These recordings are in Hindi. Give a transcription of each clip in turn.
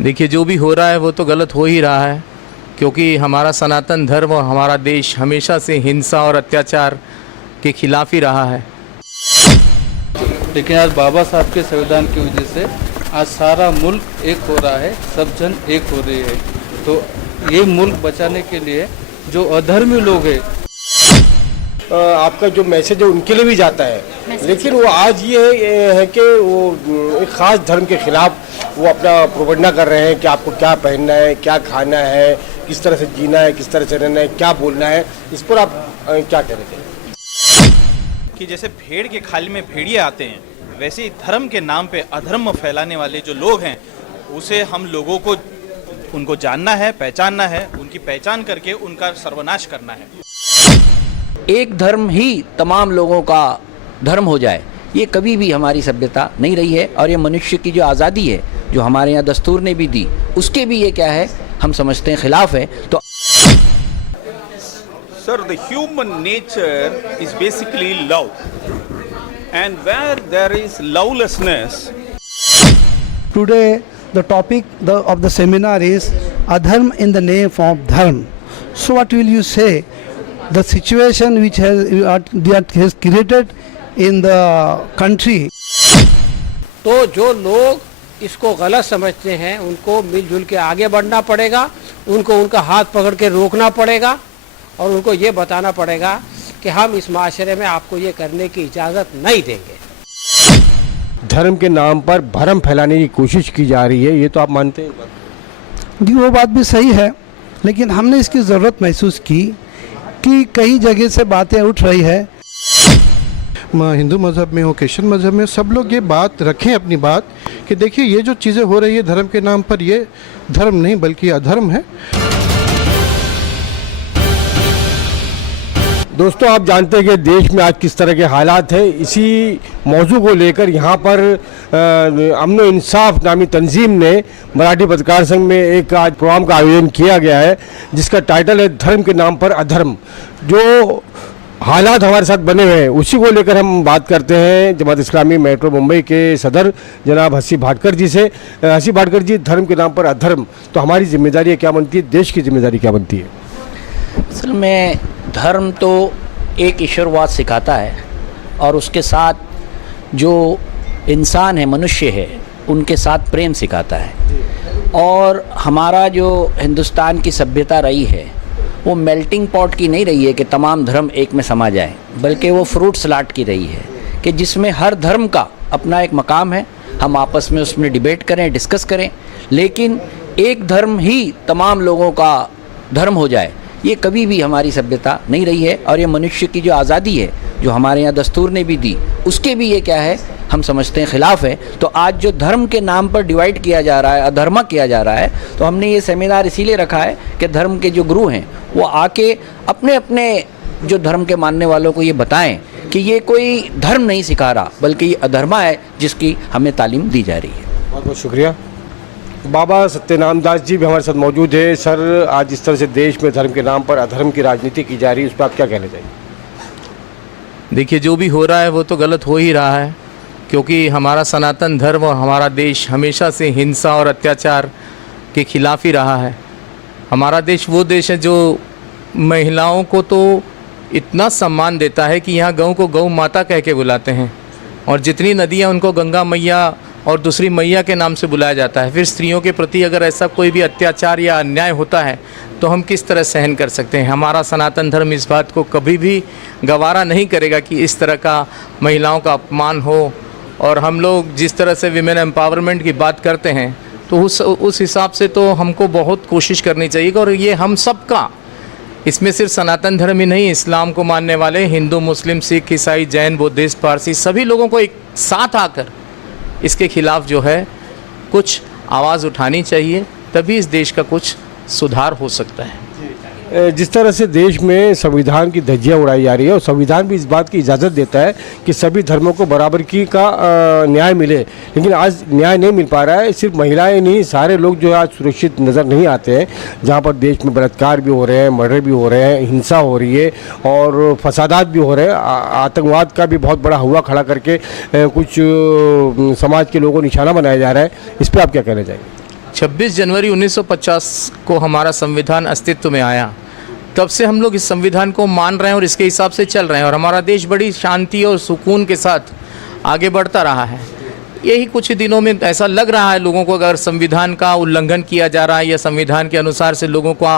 देखिए, जो भी हो रहा है वो तो गलत हो ही रहा है, क्योंकि हमारा सनातन धर्म और हमारा देश हमेशा से हिंसा और अत्याचार के खिलाफ ही रहा है। लेकिन आज बाबा साहब के संविधान की वजह से आज सारा मुल्क एक हो रहा है, सब जन एक हो रही है। तो ये मुल्क बचाने के लिए जो अधर्मी लोग हैं, आपका जो मैसेज है उनके लिए भी जाता है, लेकिन वो आज ये है कि वो एक ख़ास धर्म के खिलाफ वो अपना प्रोपेगेंडा कर रहे हैं कि आपको क्या पहनना है, क्या खाना है, किस तरह से जीना है, किस तरह से रहना है, क्या बोलना है। इस पर आप क्या कह रहे थे? कि जैसे भेड़ के खाल में भेड़िए आते हैं, वैसे ही धर्म के नाम पे अधर्म फैलाने वाले जो लोग हैं, उसे हम लोगों को उनको जानना है, पहचानना है, उनकी पहचान करके उनका सर्वनाश करना है। एक धर्म ही तमाम लोगों का धर्म हो जाए, ये कभी भी हमारी सभ्यता नहीं रही है। और ये मनुष्य की जो आज़ादी है, जो हमारे यहाँ दस्तूर ने भी दी, उसके भी ये क्या है, हम समझते हैं खिलाफ है। तो Sir, the human nature is basically love. And where there is lovelessness. Today, the topic of the seminar is Adharm in the name of Dharm. So what will you say? The situation which has created in the country. तो जो लोग इसको गलत समझते हैं, उनको मिलजुल के आगे बढ़ना पड़ेगा, उनको उनका हाथ पकड़ के रोकना पड़ेगा और उनको ये बताना पड़ेगा कि हम इस माशरे में आपको ये करने की इजाज़त नहीं देंगे। धर्म के नाम पर भरम फैलाने की कोशिश की जा रही है, ये तो आप मानते हैं? जी, वो बात भी सही है, लेकिन हमने इसकी ज़रूरत महसूस की कि कई जगह से बातें उठ रही है। हिंदू मज़हब में हो, क्रिश्चियन मज़हब में, सब लोग ये बात रखें अपनी बात कि देखिए ये जो चीज़ें हो रही है धर्म के नाम पर, ये धर्म नहीं बल्कि अधर्म है। दोस्तों, आप जानते हैं कि देश में आज किस तरह के हालात हैं। इसी मौजू को लेकर यहाँ पर अमन इंसाफ नामी तंजीम ने मराठी पत्रकार संघ में एक आज प्रोग्राम का आयोजन किया गया है, जिसका टाइटल है धर्म के नाम पर अधर्म। जो हालात हमारे साथ बने हुए हैं उसी को लेकर हम बात करते हैं जमात इस्लामी मेट्रो मुंबई के सदर जनाब हसी भाटकर जी से। हसी भाटकर जी, धर्म के नाम पर अधर्म, तो हमारी जिम्मेदारी क्या बनती है, देश की जिम्मेदारी क्या बनती है? असल में धर्म तो एक ईश्वरवाद सिखाता है और उसके साथ जो इंसान है, मनुष्य है, उनके साथ प्रेम सिखाता है। और हमारा जो हिंदुस्तान की सभ्यता रही है वो मेल्टिंग पॉट की नहीं रही है कि तमाम धर्म एक में समा जाए, बल्कि वो फ्रूट सलाद की रही है कि जिसमें हर धर्म का अपना एक मकाम है, हम आपस में उसमें डिबेट करें, डिस्कस करें, लेकिन एक धर्म ही तमाम लोगों का धर्म हो जाए, ये कभी भी हमारी सभ्यता नहीं रही है। और ये मनुष्य की जो आज़ादी है, जो हमारे यहाँ दस्तूर ने भी दी, उसके भी ये क्या है, हम समझते हैं खिलाफ है। तो आज जो धर्म के नाम पर डिवाइड किया जा रहा है, अधर्मा किया जा रहा है, तो हमने ये सेमिनार इसीलिए रखा है कि धर्म के जो गुरु हैं वो आके अपने अपने जो धर्म के मानने वालों को ये बताएं कि ये कोई धर्म नहीं सिखा रहा, बल्कि ये अधर्मा है जिसकी हमें तालीम दी जा रही है। बहुत बहुत शुक्रिया। बाबा सत्यनाम दास जी भी हमारे साथ मौजूद है। सर, आज इस तरह से देश में धर्म के नाम पर अधर्म की राजनीति की जा रही है, उस पर आप क्या कहना चाहिए? देखिए, जो भी हो रहा है वो तो गलत हो ही रहा है, क्योंकि हमारा सनातन धर्म और हमारा देश हमेशा से हिंसा और अत्याचार के खिलाफ ही रहा है। हमारा देश वो देश है जो महिलाओं को तो इतना सम्मान देता है कि यहाँ गौ को गौ माता कह के बुलाते हैं, और जितनी नदियाँ उनको गंगा मैया और दूसरी मैया के नाम से बुलाया जाता है। फिर स्त्रियों के प्रति अगर ऐसा कोई भी अत्याचार या अन्याय होता है तो हम किस तरह सहन कर सकते हैं? हमारा सनातन धर्म इस बात को कभी भी गवारा नहीं करेगा कि इस तरह का महिलाओं का अपमान हो। और हम लोग जिस तरह से विमेन एम्पावरमेंट की बात करते हैं, तो उस हिसाब से तो हमको बहुत कोशिश करनी चाहिए। और ये हम सब का, इसमें सिर्फ सनातन धर्म ही नहीं, इस्लाम को मानने वाले हिंदू, मुस्लिम, सिख, ईसाई, जैन, बुद्धिस्ट, पारसी, सभी लोगों को एक साथ आकर इसके खिलाफ जो है कुछ आवाज़ उठानी चाहिए, तभी इस देश का कुछ सुधार हो सकता है। जिस तरह से देश में संविधान की धज्जियां उड़ाई जा रही है और संविधान भी इस बात की इजाज़त देता है कि सभी धर्मों को बराबर की का न्याय मिले, लेकिन आज न्याय नहीं मिल पा रहा है। सिर्फ महिलाएं नहीं, सारे लोग जो आज सुरक्षित नज़र नहीं आते हैं। जहां पर देश में बलात्कार भी हो रहे हैं, मर्डर भी हो रहे हैं, हिंसा हो रही है और फसादात भी हो रहे हैं। आतंकवाद का भी बहुत बड़ा हुआ खड़ा करके कुछ समाज के लोगों को निशाना बनाया जा रहा है। इस पर आप क्या कहना चाहेंगे? 26 जनवरी 1950 को हमारा संविधान अस्तित्व में आया, तब से हम लोग इस संविधान को मान रहे हैं और इसके हिसाब से चल रहे हैं और हमारा देश बड़ी शांति और सुकून के साथ आगे बढ़ता रहा है। यही कुछ दिनों में ऐसा लग रहा है लोगों को, अगर संविधान का उल्लंघन किया जा रहा है या संविधान के अनुसार से लोगों का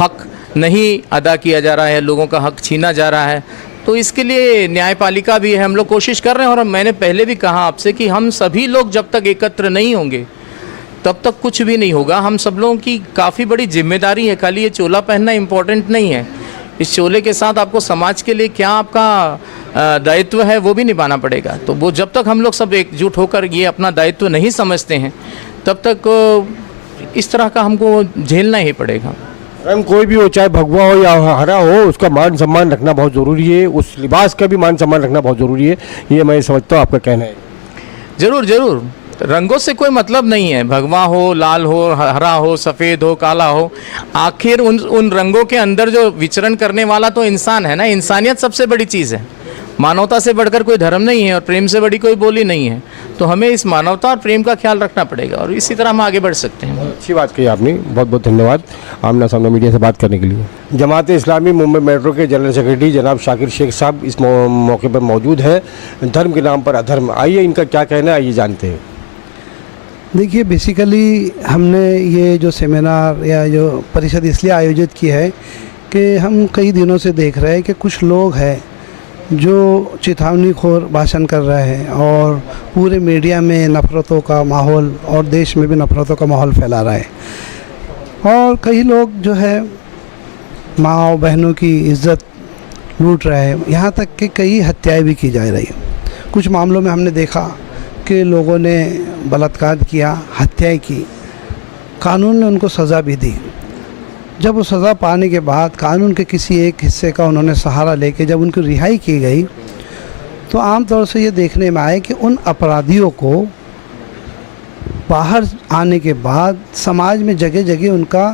हक नहीं अदा किया जा रहा है, लोगों का हक छीना जा रहा है, तो इसके लिए न्यायपालिका भी है। हम लोग कोशिश कर रहे हैं और मैंने पहले भी कहा आपसे कि हम सभी लोग जब तक एकत्र नहीं होंगे तब तक कुछ भी नहीं होगा। हम सब लोगों की काफ़ी बड़ी जिम्मेदारी है। खाली ये चोला पहनना इम्पोर्टेंट नहीं है, इस चोले के साथ आपको समाज के लिए क्या आपका दायित्व है वो भी निभाना पड़ेगा। तो वो जब तक हम लोग सब एकजुट होकर ये अपना दायित्व नहीं समझते हैं तब तक इस तरह का हमको झेलना ही पड़ेगा। मैम, कोई भी हो, चाहे भगवा हो या हरा हो, उसका मान सम्मान रखना बहुत ज़रूरी है, उस लिबास का भी मान सम्मान रखना बहुत ज़रूरी है, ये मैं समझता हूँ। आपका कहना है? ज़रूर ज़रूर, रंगों से कोई मतलब नहीं है, भगवा हो, लाल हो, हरा हो, सफ़ेद हो, काला हो, आखिर उन रंगों के अंदर जो विचरण करने वाला तो इंसान है ना। इंसानियत सबसे बड़ी चीज़ है, मानवता से बढ़कर कोई धर्म नहीं है और प्रेम से बड़ी कोई बोली नहीं है। तो हमें इस मानवता और प्रेम का ख्याल रखना पड़ेगा और इसी तरह हम आगे बढ़ सकते हैं। अच्छी बात कही आपने, बहुत बहुत धन्यवाद आमना सामना मीडिया से बात करने के लिए। जमात इस्लामी मुंबई मेट्रो के जनरल सेक्रेटरी जनाब शाकिर शेख साहब इस मौके पर मौजूद है। धर्म के नाम पर अधर्म, आइए इनका क्या कहना है, आइए जानते हैं। देखिए, बेसिकली हमने ये जो सेमिनार या जो परिषद इसलिए आयोजित की है कि हम कई दिनों से देख रहे हैं कि कुछ लोग हैं जो चेतावनीखोर भाषण कर रहे हैं और पूरे मीडिया में नफ़रतों का माहौल और देश में भी नफ़रतों का माहौल फैला रहा है। और कई लोग जो है माँ और बहनों की इज़्ज़त लूट रहे हैं, यहाँ तक कि कई हत्याएं भी की जा रही हैं। कुछ मामलों में हमने देखा कि लोगों ने बलात्कार किया, हत्याएं की, कानून ने उनको सज़ा भी दी। जब वो सज़ा पाने के बाद कानून के किसी एक हिस्से का उन्होंने सहारा लेके जब उनकी रिहाई की गई तो आमतौर से ये देखने में आया कि उन अपराधियों को बाहर आने के बाद समाज में जगह जगह उनका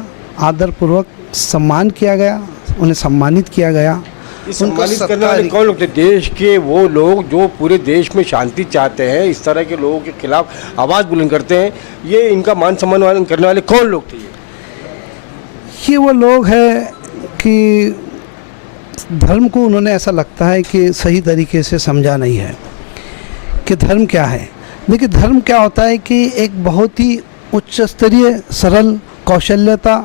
आदरपूर्वक सम्मान किया गया, उन्हें सम्मानित किया गया। सम्मानित करने वाले कौन लोग थे? देश के वो लोग जो पूरे देश में शांति चाहते हैं, इस तरह के लोगों के खिलाफ आवाज़ बुलंद करते हैं, ये इनका मान सम्मान करने वाले कौन लोग थे? ये वो लोग हैं कि धर्म को उन्होंने ऐसा लगता है कि सही तरीके से समझा नहीं है कि धर्म क्या है। देखिए, धर्म क्या होता है कि एक बहुत ही उच्च स्तरीय सरल कौशल्यता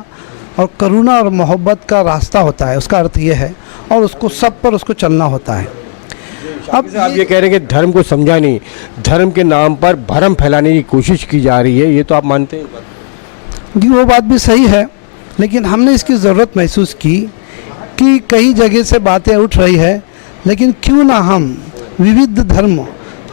और करुणा और मोहब्बत का रास्ता होता है। उसका अर्थ ये है और उसको सब पर उसको चलना होता है। अब आप ये कह रहे हैं कि धर्म को समझा नहीं, धर्म के नाम पर भरम फैलाने की कोशिश की जा रही है, ये तो आप मानते हैं? जी, वो बात भी सही है, लेकिन हमने इसकी ज़रूरत महसूस की कि कई जगह से बातें उठ रही है, लेकिन क्यों ना हम विविध धर्म,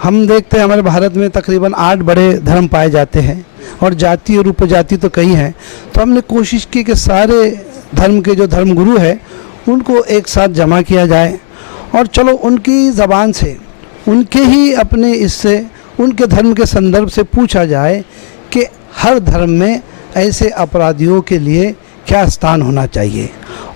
हम देखते हैं हमारे भारत में तकरीबन 8 बड़े धर्म पाए जाते हैं और जाति और उपजाति तो कई हैं। तो हमने कोशिश की कि सारे धर्म के जो धर्मगुरु हैं उनको एक साथ जमा किया जाए और चलो उनकी ज़बान से, उनके ही अपने इससे, उनके धर्म के संदर्भ से पूछा जाए कि हर धर्म में ऐसे अपराधियों के लिए क्या स्थान होना चाहिए।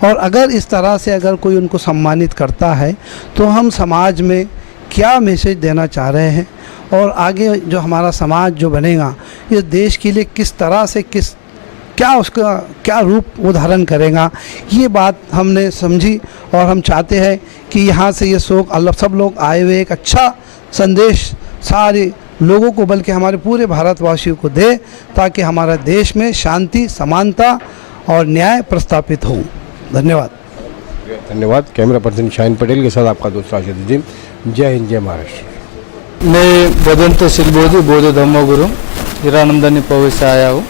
और अगर इस तरह से अगर कोई उनको सम्मानित करता है तो हम समाज में क्या मैसेज देना चाह रहे हैं और आगे जो हमारा समाज जो बनेगा इस देश के लिए किस तरह से क्या उसका क्या रूप उदाहरण करेगा, ये बात हमने समझी। और हम चाहते हैं कि यहाँ से ये सब लोग आए हुए एक अच्छा संदेश सारे लोगों को, बल्कि हमारे पूरे भारतवासियों को दे, ताकि हमारा देश में शांति, समानता और न्याय प्रस्थापित हो। धन्यवाद। धन्यवाद। कैमरा पर्सन शाहीन पटेल के साथ आपका दोस्त राशिद अजीम। जय हिंद, जय महाराष्ट्र। मैं बदंत सिलबोधी बौद्ध धर्मगुरु हीरानंदनी पवे से आया हूँ।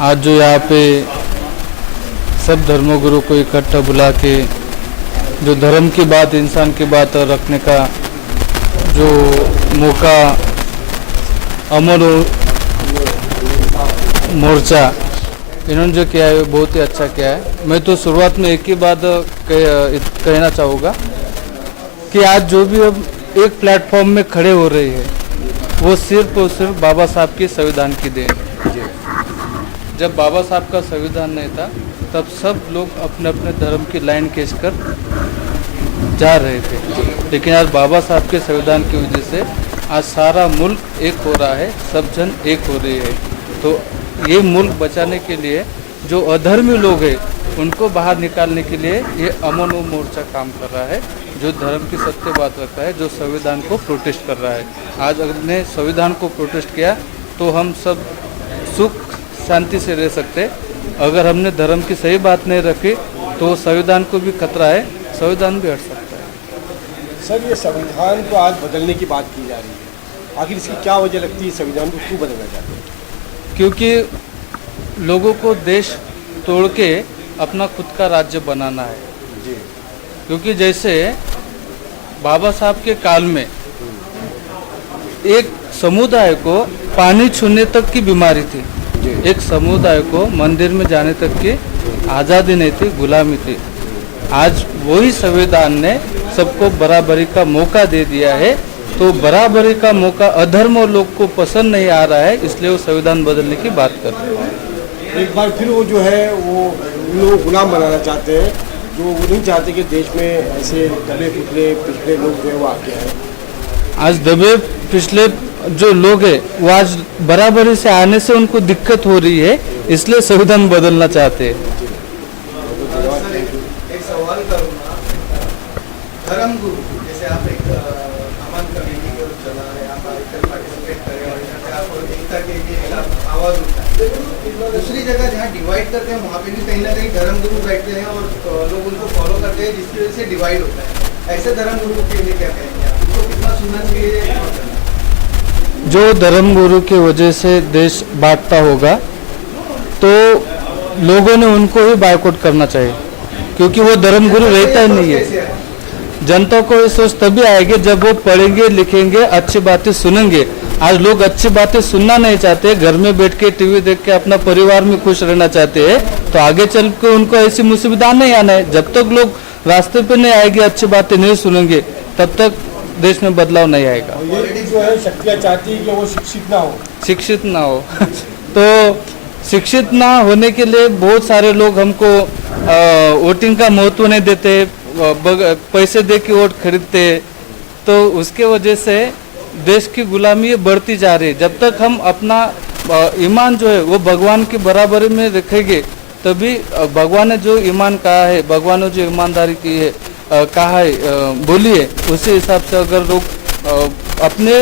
आज जो यहाँ पे सब धर्मगुरु को इकट्ठा बुला के जो धर्म की बात, इंसान की बात रखने का जो मौका अमर मोर्चा इन्होंने जो किया है बहुत ही अच्छा किया है। मैं तो शुरुआत में एक ही बात कहना चाहूँगा कि आज जो भी अब एक प्लेटफॉर्म में खड़े हो रहे हैं वो सिर्फ और सिर्फ बाबा साहब के संविधान की देन है। जब बाबा साहब का संविधान नहीं था तब सब लोग अपने अपने धर्म की लाइन खींच कर जा रहे थे, लेकिन आज बाबा साहब के संविधान की वजह से आज सारा मुल्क एक हो रहा है, सब जन एक हो रहे हैं। तो ये मुल्क बचाने के लिए जो अधर्मी लोग हैं उनको बाहर निकालने के लिए ये अमन मोर्चा काम कर रहा है, जो धर्म की सत्य बात रखता है, जो संविधान को प्रोटेस्ट कर रहा है। आज हमने संविधान को प्रोटेस्ट किया तो हम सब सुख शांति से रह सकते। अगर हमने धर्म की सही बात नहीं रखी तो संविधान को भी खतरा है, संविधान भी हट सकता है। सर, ये संविधान को आज बदलने की बात की जा रही है, आखिर इसकी क्या वजह लगती है? संविधान को क्यों बदलना चाहते हैं? क्योंकि लोगों को देश तोड़ के अपना खुद का राज्य बनाना है जी। क्योंकि जैसे बाबा साहब के काल में एक समुदाय को पानी छूने तक की बीमारी थी, एक समुदाय को मंदिर में जाने तक की आज़ादी नहीं थी, गुलामी थी। आज वही संविधान ने सबको बराबरी का मौका दे दिया है, तो बराबरी का मौका अधर्म लोग को पसंद नहीं आ रहा है, इसलिए वो संविधान बदलने की बात कर रहे हैं। एक बार फिर वो जो है वो लोग गुलाम बनाना चाहते हैं, जो वो नहीं चाहते कि देश में ऐसे दबे पिछले लोग जो है वो आके आए। आज दबे पिछले जो लोग हैं वो आज बराबरी से आने से उनको दिक्कत हो रही है, इसलिए संविधान बदलना चाहते हैं। एक सवाल करूँगा, धर्म गुरु जैसे आप एक अमन कमेटी को चला रहे हैं, आप पार्टिसिपेट कर रहे हैं और आपको एकता के लिए आवाज़ उठा है। दूसरी जगह जहाँ डिवाइड करते हैं वहाँ पे भी कहीं ना कहीं धर्म गुरु बैठते हैं और लोग उनको फॉलो करते हैं, जिसकी वजह से डिवाइड होता है। ऐसे धर्म गुरु के लिए क्या कहेंगे आप? उनको कितना सुनना चाहिए? जो धर्म गुरु की वजह से देश बांटता होगा तो लोगों ने उनको ही बायकॉट करना चाहिए, क्योंकि वो धर्म गुरु रहता ही नहीं है। जनता को ये सोच तभी आएगी जब वो पढ़ेंगे, लिखेंगे, अच्छी बातें सुनेंगे। आज लोग अच्छी बातें सुनना नहीं चाहते, घर में बैठ के टीवी देख के अपना परिवार में खुश रहना चाहते हैं, तो आगे चल के उनको ऐसी मुसीबत नहीं आना है। जब तक लोग रास्ते पे नहीं आएंगे, अच्छी बातें नहीं सुनेंगे, तब तक देश में बदलाव नहीं आएगा। ये जो है शक्तियाँ चाहती है कि वो शिक्षित ना हो तो शिक्षित ना होने के लिए बहुत सारे लोग हमको वोटिंग का महत्व नहीं देते, पैसे दे के वोट खरीदते, तो उसके वजह से देश की गुलामी बढ़ती जा रही है। जब तक हम अपना ईमान जो है वो भगवान की बराबरी में रखेंगे, तभी भगवान ने जो ईमान कहा है, भगवान ने जो ईमानदारी की है कहा है, बोली है, उसी हिसाब से अगर लोग अपने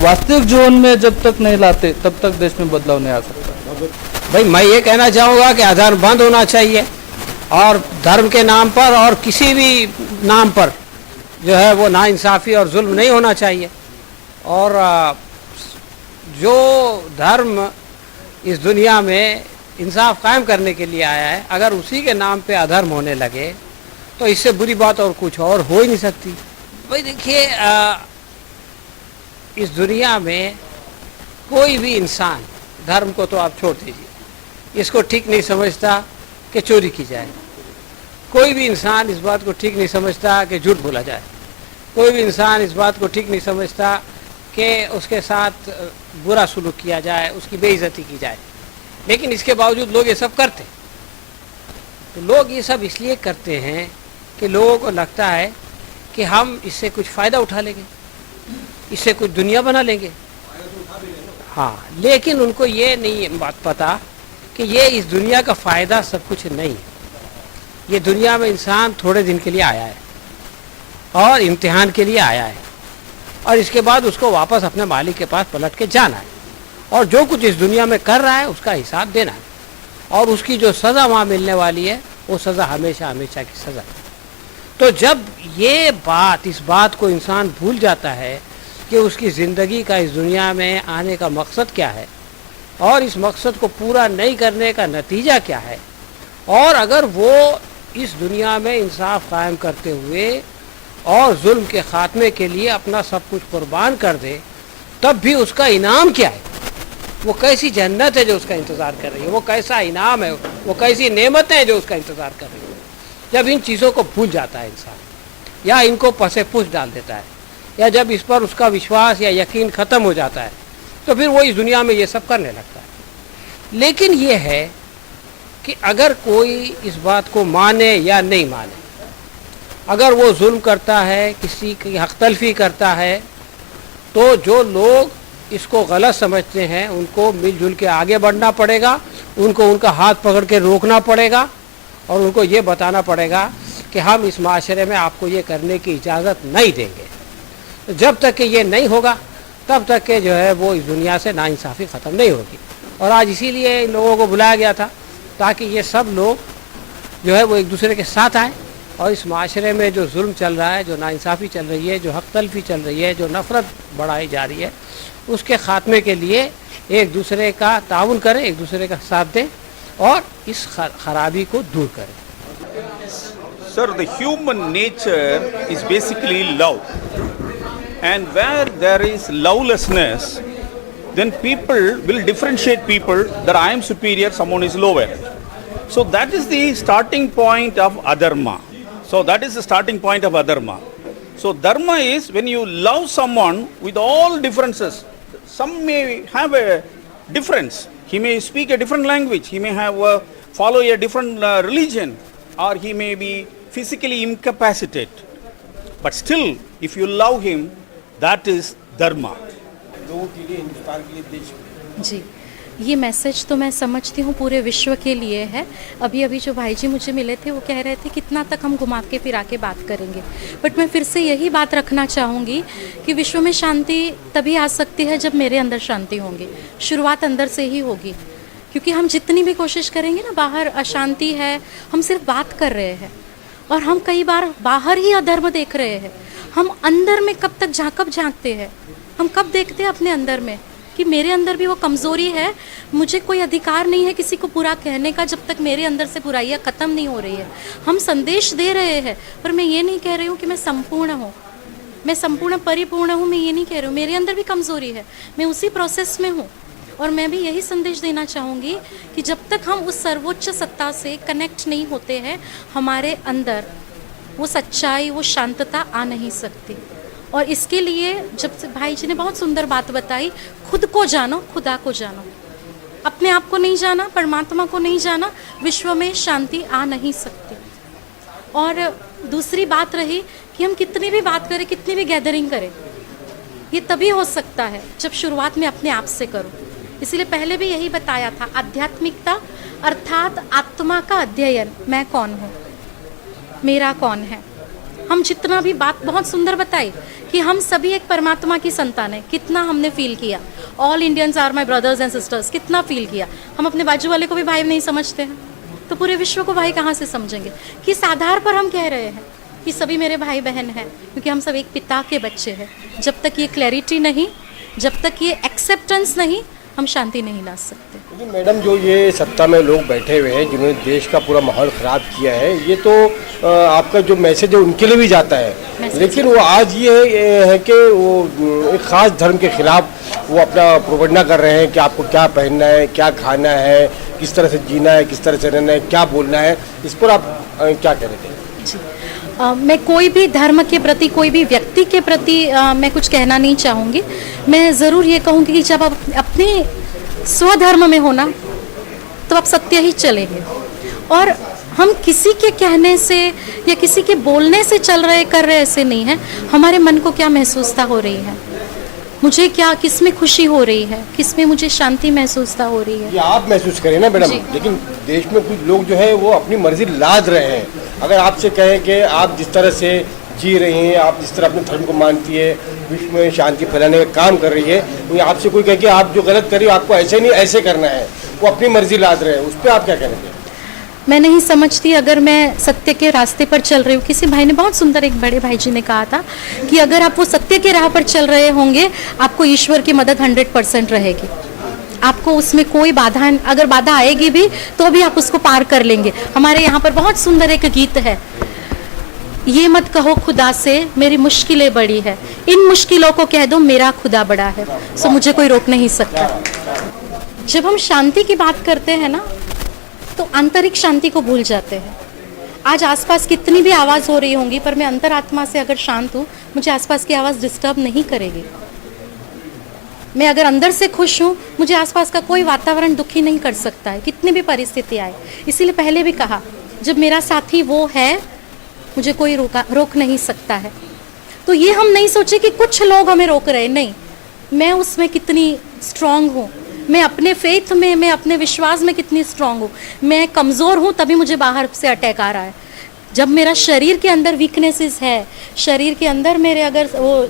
वास्तविक जीवन में जब तक नहीं लाते, तब तक देश में बदलाव नहीं आ सकता। भाई मैं ये कहना चाहूँगा कि अधर्म बंद होना चाहिए और धर्म के नाम पर और किसी भी नाम पर जो है वो नाइंसाफ़ी और जुल्म नहीं होना चाहिए। और जो धर्म इस दुनिया में इंसाफ कायम करने के लिए आया है, अगर उसी के नाम पे अधर्म होने लगे तो इससे बुरी बात और कुछ और हो ही नहीं सकती। भाई देखिए, इस दुनिया में कोई भी इंसान, धर्म को तो आप छोड़ दीजिए, इसको ठीक नहीं समझता कि चोरी की जाए। कोई भी इंसान इस बात को ठीक नहीं समझता कि झूठ बोला जाए। कोई भी इंसान इस बात को ठीक नहीं समझता कि उसके साथ बुरा सलूक किया जाए, उसकी बेइज्जती की जाए। लेकिन इसके बावजूद लोग ये सब करते। तो लोग ये सब इसलिए करते हैं कि लोगों को लगता है कि हम इससे कुछ फ़ायदा उठा लेंगे, इससे कुछ दुनिया बना लेंगे। हाँ, लेकिन उनको ये नहीं बात पता कि ये इस दुनिया का फ़ायदा सब कुछ नहीं है। ये दुनिया में इंसान थोड़े दिन के लिए आया है और इम्तिहान के लिए आया है, और इसके बाद उसको वापस अपने मालिक के पास पलट के जाना है, और जो कुछ इस दुनिया में कर रहा है उसका हिसाब देना है, और उसकी जो सज़ा वहाँ मिलने वाली है वो सज़ा हमेशा हमेशा की सज़ा है। तो जब ये बात, इस बात को इंसान भूल जाता है कि उसकी ज़िंदगी का इस दुनिया में आने का मकसद क्या है और इस मकसद को पूरा नहीं करने का नतीजा क्या है, और अगर वो इस दुनिया में इंसाफ कायम करते हुए और जुल्म के ख़ात्मे के लिए अपना सब कुछ कुर्बान कर दे, तब भी उसका इनाम क्या है, वो कैसी जन्नत है जो उसका इंतज़ार कर रही है, वो कैसा इनाम है, वो कैसी नेमतें हैं जो उसका इंतज़ार कर रही है। जब इन चीज़ों को भूल जाता है इंसान, या इनको पसे पूछ डाल देता है, या जब इस पर उसका विश्वास या यकीन ख़त्म हो जाता है, तो फिर वो इस दुनिया में ये सब करने लगता है। लेकिन ये है कि अगर कोई इस बात को माने या नहीं माने, अगर वो जुल्म करता है, किसी की हक़ तलफ़ी करता है, तो जो लोग इसको गलत समझते हैं उनको मिलजुल के आगे बढ़ना पड़ेगा, उनको उनका हाथ पकड़ के रोकना पड़ेगा और उनको ये बताना पड़ेगा कि हम इस माशरे में आपको ये करने की इजाज़त नहीं देंगे। जब तक कि ये नहीं होगा तब तक के जो है वो इस दुनिया से नाइंसाफ़ी ख़त्म नहीं होगी। और आज इसीलिए इन लोगों को बुलाया गया था ताकि ये सब लोग जो है वो एक दूसरे के साथ आए और इस माशरे में जो जुल्म चल रहा है, जो नाइंसाफ़ी चल रही है, जो हक़ तलफ़ी चल रही है, जो नफ़रत बढ़ाई जा रही है, उसके ख़ात्मे के लिए एक दूसरे का ताउन करें, एक दूसरे का साथ दें और इस खराबी को दूर करें। Sir, the human nature is basically love. And where there is lovelessness, then people will differentiate people that I am superior, someone is lower. So that is the starting point of adharma. So that is the starting point of adharma. So dharma is when you love someone with all differences. Some may have a difference. He may speak a different language. He may have follow a different religion, or he may be physically incapacitated. But still, if you love him, that is dharma. जी, ये मैसेज तो मैं समझती हूँ पूरे विश्व के लिए है। अभी जो भाई जी मुझे मिले थे वो कह रहे थे कितना तक हम घुमा के फिरा के बात करेंगे, बट मैं फिर से यही बात रखना चाहूँगी कि विश्व में शांति तभी आ सकती है जब मेरे अंदर शांति होंगी। शुरुआत अंदर से ही होगी, क्योंकि हम जितनी भी कोशिश करेंगे ना, बाहर अशांति है, हम सिर्फ बात कर रहे हैं और हम कई बार बाहर ही अधर्म देख रहे हैं। हम अंदर में कब झांकते हैं, हम कब देखते हैं अपने अंदर में कि मेरे अंदर भी वो कमज़ोरी है, मुझे कोई अधिकार नहीं है किसी को बुरा कहने का जब तक मेरे अंदर से बुराइयाँ ख़त्म नहीं हो रही है। हम संदेश दे रहे हैं, पर मैं ये नहीं कह रही हूँ कि मैं संपूर्ण हूँ, मैं संपूर्ण परिपूर्ण हूँ, मैं ये नहीं कह रही हूँ। मेरे अंदर भी कमज़ोरी है, मैं उसी प्रोसेस में हूँ। और मैं भी यही संदेश देना चाहूँगी कि जब तक हम उस सर्वोच्च सत्ता से कनेक्ट नहीं होते हैं, हमारे अंदर वो सच्चाई, वो शांतता आ नहीं सकती। और इसके लिए जब से भाई जी ने बहुत सुंदर बात बताई, खुद को जानो, खुदा को जानो। अपने आप को नहीं जाना, परमात्मा को नहीं जाना, विश्व में शांति आ नहीं सकती। और दूसरी बात रही कि हम कितनी भी बात करें, कितनी भी गैदरिंग करें, ये तभी हो सकता है जब शुरुआत में अपने आप से करो। इसीलिए पहले भी यही बताया था, आध्यात्मिकता अर्थात आत्मा का अध्ययन। मैं कौन हूँ, मेरा कौन है। हम जितना भी बात बहुत सुंदर बताई कि हम सभी एक परमात्मा की संतान है, कितना हमने फील किया। All Indians are my brothers and sisters, कितना फील किया। हम अपने बाजू वाले को भी भाई नहीं समझते हैं, तो पूरे विश्व को भाई कहाँ से समझेंगे। किस आधार पर हम कह रहे हैं कि सभी मेरे भाई बहन हैं, क्योंकि हम सब एक पिता के बच्चे हैं। जब तक ये क्लैरिटी नहीं, जब तक ये एक्सेप्टेंस नहीं, हम शांति नहीं ला सकते। लेकिन मैडम, जो ये सत्ता में लोग बैठे हुए हैं जिन्होंने देश का पूरा माहौल ख़राब किया है, ये तो आपका जो मैसेज है उनके लिए भी जाता है, लेकिन वो आज ये है कि वो एक ख़ास धर्म के ख़िलाफ़ वो अपना प्रोपेगेंडा कर रहे हैं कि आपको क्या पहनना है, क्या खाना है, किस तरह से जीना है, किस तरह से रहना है, क्या बोलना है। इस पर आप क्या कह रहे थे? मैं कोई भी धर्म के प्रति, कोई भी व्यक्ति के प्रति मैं कुछ कहना नहीं चाहूँगी। मैं ज़रूर ये कहूँगी कि जब आप अपने स्वधर्म में हो ना, तो आप सत्य ही चलेंगे। और हम किसी के कहने से या किसी के बोलने से चल रहे कर रहे ऐसे नहीं है। हमारे मन को क्या महसूसता हो रही है, मुझे क्या, किस में खुशी हो रही है, किस में मुझे शांति महसूसता हो रही है, ये आप महसूस करें ना मैडम। लेकिन देश में कुछ लोग जो है वो अपनी मर्जी लाद रहे हैं। अगर आपसे कहें कि आप जिस तरह से जी रही हैं, आप जिस तरह अपने धर्म को मानती है, विश्व में शांति फैलाने का काम कर रही है, तो आपसे कोई कहे कि आप जो गलत कर रही हो, आपको ऐसे नहीं ऐसे करना है, वो अपनी मर्जी लाद रहे हैं, उस पर आप क्या कहेंगे? मैं नहीं समझती अगर मैं सत्य के रास्ते पर चल रही हूँ। किसी भाई ने बहुत सुंदर, एक बड़े भाई जी ने कहा था कि अगर आप वो सत्य के राह पर चल रहे होंगे, आपको ईश्वर की मदद 100% रहेगी। आपको उसमें कोई बाधा, अगर बाधा आएगी भी तो भी आप उसको पार कर लेंगे। हमारे यहाँ पर बहुत सुंदर एक गीत है, ये मत कहो खुदा से मेरी मुश्किलें बड़ी है, इन मुश्किलों को कह दो मेरा खुदा बड़ा है, सो मुझे कोई रोक नहीं सकता। जब हम शांति की बात करते हैं ना, तो आंतरिक शांति को भूल जाते हैं। आज आसपास कितनी भी आवाज़ हो रही होंगी, पर मैं अंतरात्मा से अगर शांत हूँ, मुझे आसपास की आवाज़ डिस्टर्ब नहीं करेगी। मैं अगर अंदर से खुश हूँ, मुझे आसपास का कोई वातावरण दुखी नहीं कर सकता है, कितनी भी परिस्थिति आए। इसीलिए पहले भी कहा, जब मेरा साथी वो है, मुझे कोई रोक नहीं सकता है। तो ये हम नहीं सोचे कि कुछ लोग हमें रोक रहे, नहीं, मैं उसमें कितनी स्ट्रांग हूँ, मैं अपने फेथ में, मैं अपने विश्वास में कितनी स्ट्रांग हूँ। मैं कमज़ोर हूँ तभी मुझे बाहर से अटैक आ रहा है। जब मेरा शरीर के अंदर वीकनेसेस है, शरीर के अंदर मेरे अगर वो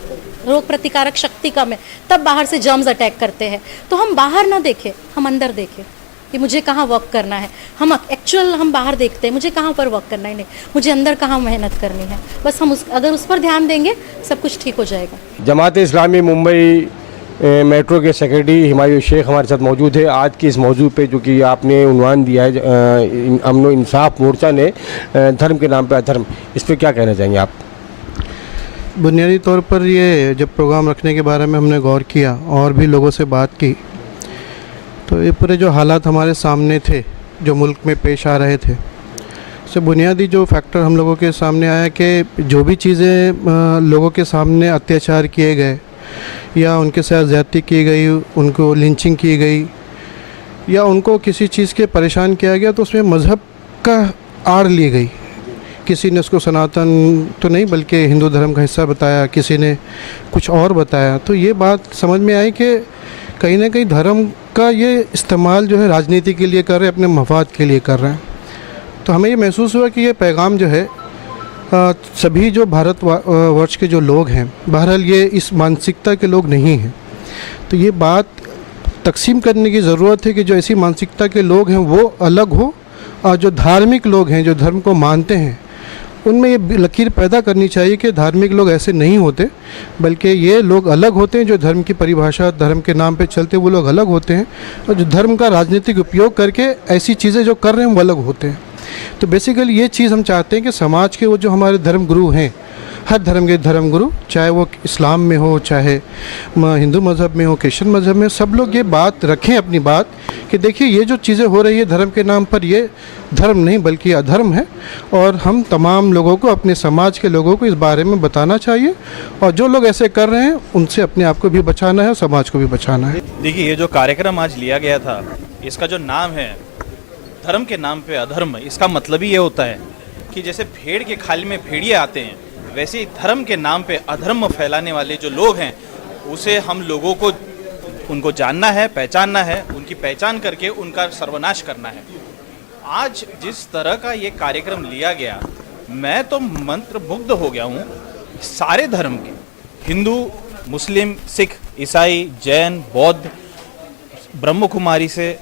रोग प्रतिकारक शक्ति कम है, तब बाहर से जर्म्स अटैक करते हैं। तो हम बाहर ना देखें, हम अंदर देखें कि मुझे कहाँ वर्क करना है। हम बाहर देखते हैं मुझे कहाँ पर वर्क करना है, नहीं मुझे अंदर कहाँ मेहनत करनी है। बस हम अगर उस पर ध्यान देंगे सब कुछ ठीक हो जाएगा। जमात इस्लामी मुंबई मेट्रो के सेक्रेटरी हुमायूं शेख हमारे साथ मौजूद है। आज के इस मौजू पे जो कि आपने उन्वान दिया है, अमन इंसाफ मोर्चा ने धर्म के नाम पे अधर्म, इस पर क्या कहना चाहेंगे आप? बुनियादी तौर पर ये जब प्रोग्राम रखने के बारे में हमने गौर किया और भी लोगों से बात की, तो ये पूरे जो हालात हमारे सामने थे, जो मुल्क में पेश आ रहे थे, से बुनियादी जो फैक्टर हम लोगों के सामने आया कि जो भी चीज़ें लोगों के सामने अत्याचार किए गए या उनके साथ ज़्यादती की गई, उनको लिंचिंग की गई या उनको किसी चीज़ के परेशान किया गया, तो उसमें मज़हब का आड़ ली गई। किसी ने उसको सनातन तो नहीं बल्कि हिंदू धर्म का हिस्सा बताया, किसी ने कुछ और बताया। तो ये बात समझ में आई कि कहीं ना कहीं धर्म का ये इस्तेमाल जो है राजनीति के लिए कर रहे हैं, अपने मफाद के लिए कर रहे हैं। तो हमें ये महसूस हुआ कि ये पैगाम जो है सभी जो भारतवर्ष के जो लोग हैं, बहरहाल ये इस मानसिकता के लोग नहीं हैं, तो ये बात तकसीम करने की ज़रूरत है कि जो ऐसी मानसिकता के लोग हैं वो अलग हो, और जो धार्मिक लोग हैं, जो धर्म को मानते हैं, उनमें ये लकीर पैदा करनी चाहिए कि धार्मिक लोग ऐसे नहीं होते, बल्कि ये लोग अलग होते हैं। जो धर्म की परिभाषा, धर्म के नाम पे चलते वो लोग अलग होते हैं, और जो धर्म का राजनीतिक उपयोग करके ऐसी चीज़ें जो कर रहे हैं वो अलग होते हैं। तो बेसिकली ये चीज़ हम चाहते हैं कि समाज के वो जो हमारे धर्म गुरु हैं, हर धर्म के धर्म गुरु, चाहे वो इस्लाम में हो, चाहे हिंदू मज़हब में हो, क्रिश्चियन मज़हब में, सब लोग ये बात रखें अपनी बात कि देखिए ये जो चीज़ें हो रही है धर्म के नाम पर, ये धर्म नहीं बल्कि अधर्म है, और हम तमाम लोगों को, अपने समाज के लोगों को इस बारे में बताना चाहिए, और जो लोग ऐसे कर रहे हैं उनसे अपने आप को भी बचाना है और समाज को भी बचाना है। देखिए, ये जो कार्यक्रम आज लिया गया था, इसका जो नाम है धर्म के नाम पे अधर्म, इसका मतलब ही ये होता है कि जैसे भेड़ के खाल में भेड़िए आते हैं, वैसे ही धर्म के नाम पे अधर्म फैलाने वाले जो लोग हैं, उसे हम लोगों को उनको जानना है, पहचानना है, उनकी पहचान करके उनका सर्वनाश करना है। आज जिस तरह का ये कार्यक्रम लिया गया, मैं तो मंत्रमुग्ध हो गया हूँ। सारे धर्म के, हिंदू, मुस्लिम, सिख, ईसाई, जैन, बौद्ध, ब्रह्म कुमारी से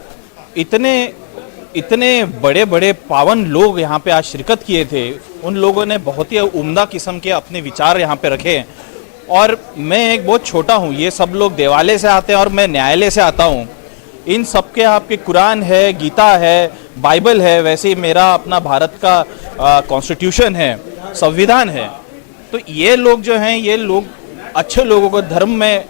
इतने बड़े बड़े पावन लोग यहाँ पे आज शिरकत किए थे। उन लोगों ने बहुत ही उम्दा किस्म के अपने विचार यहाँ पे रखे हैं, और मैं एक बहुत छोटा हूँ। ये सब लोग देवालय से आते हैं और मैं न्यायालय से आता हूँ। इन सब के आपके कुरान है, गीता है, बाइबल है, वैसे ही मेरा अपना भारत का कॉन्स्टिट्यूशन है, संविधान है। तो ये लोग जो हैं, ये लोग अच्छे लोगों को धर्म में,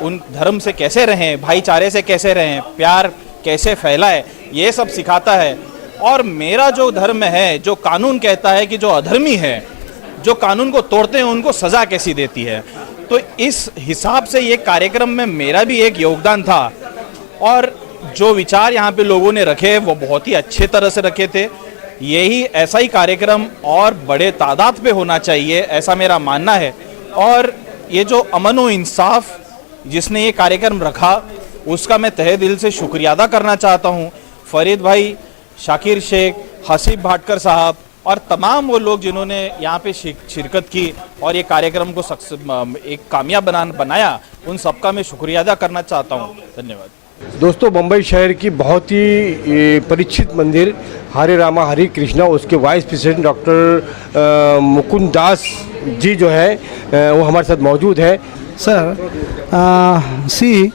उन धर्म से कैसे रहें, भाईचारे से कैसे रहें, प्यार कैसे फैलाए, ये सब सिखाता है। और मेरा जो धर्म है, जो कानून कहता है कि जो अधर्मी है, जो कानून को तोड़ते हैं, उनको सज़ा कैसी देती है। तो इस हिसाब से ये कार्यक्रम में मेरा भी एक योगदान था, और जो विचार यहाँ पे लोगों ने रखे वो बहुत ही अच्छे तरह से रखे थे। यही ऐसा ही कार्यक्रम और बड़े तादाद पे होना चाहिए, ऐसा मेरा मानना है। और ये जो अमन व इंसाफ जिसने ये कार्यक्रम रखा, उसका मैं तहे दिल से शुक्रिया अदा करना चाहता हूँ। फरीद भाई, शाकिर शेख, हसीब भाटकर साहब और तमाम वो लोग जिन्होंने यहाँ पे शिरकत की और ये कार्यक्रम को एक कामयाब बनाया, उन सबका मैं शुक्रिया अदा करना चाहता हूँ। धन्यवाद। दोस्तों, मुंबई शहर की बहुत ही परिचित मंदिर हरे रामा हरे कृष्णा, उसके vice president doctor Mukund Das ji जो है वो हमारे साथ मौजूद है। Sir, see,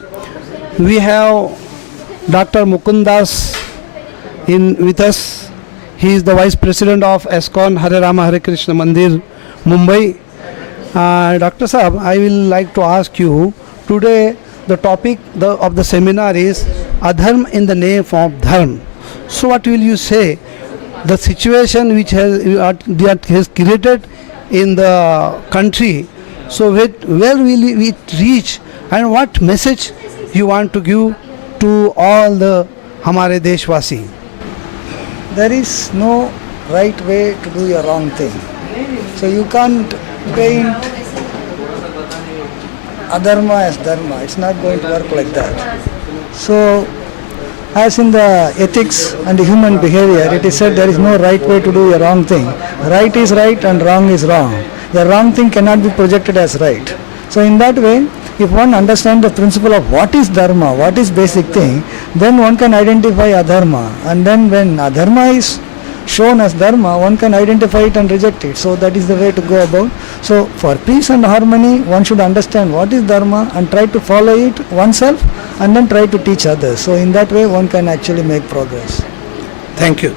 we have Dr. Mukundas with us. He is the Vice President of ISKCON Hare Rama Hare Krishna Mandir, Mumbai. Dr. Sahab, I will like to ask you, today the topic of the seminar is Adharm in the name of Dharm. So what will you say? The situation which has created in the country, so where will it reach, and what message you want to give to all the Hamare Deshwasi? There is no right way to do a wrong thing. So you can't paint adharma as dharma. It's not going to work like that. So, as in the ethics and human behavior, it is said there is no right way to do a wrong thing. Right is right and wrong is wrong. A wrong thing cannot be projected as right. So in that way, if one understands the principle of what is dharma, what is basic thing, then one can identify adharma. And then when adharma is shown as dharma, one can identify it and reject it. So that is the way to go about. So for peace and harmony, one should understand what is dharma and try to follow it oneself and then try to teach others. So in that way, one can actually make progress. Thank you.